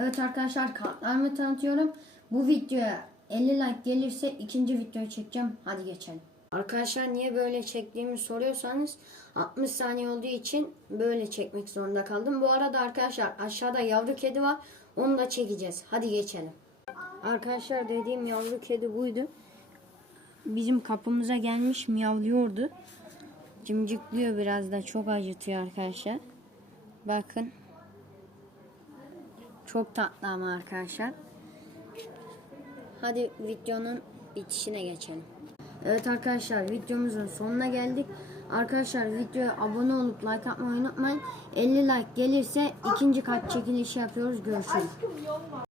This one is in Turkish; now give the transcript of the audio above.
Evet arkadaşlar, kartlarımı tanıtıyorum. Bu videoya 50 like gelirse ikinci videoyu çekeceğim. Hadi geçelim. Arkadaşlar, niye böyle çektiğimi soruyorsanız 60 saniye olduğu için böyle çekmek zorunda kaldım. Bu arada arkadaşlar, aşağıda yavru kedi var. Onu da çekeceğiz. Hadi geçelim. Arkadaşlar, dediğim yavru kedi buydu. Bizim kapımıza gelmiş, miyavlıyordu. Cimcikliyor, biraz da çok acıtıyor arkadaşlar. Bakın. Çok tatlı ama arkadaşlar. Hadi videonun bitişine geçelim. Evet arkadaşlar, videomuzun sonuna geldik. Arkadaşlar, videoya abone olup like atmayı unutmayın. 50 like gelirse ikinci kart çekilişi yapıyoruz. Görüşürüz.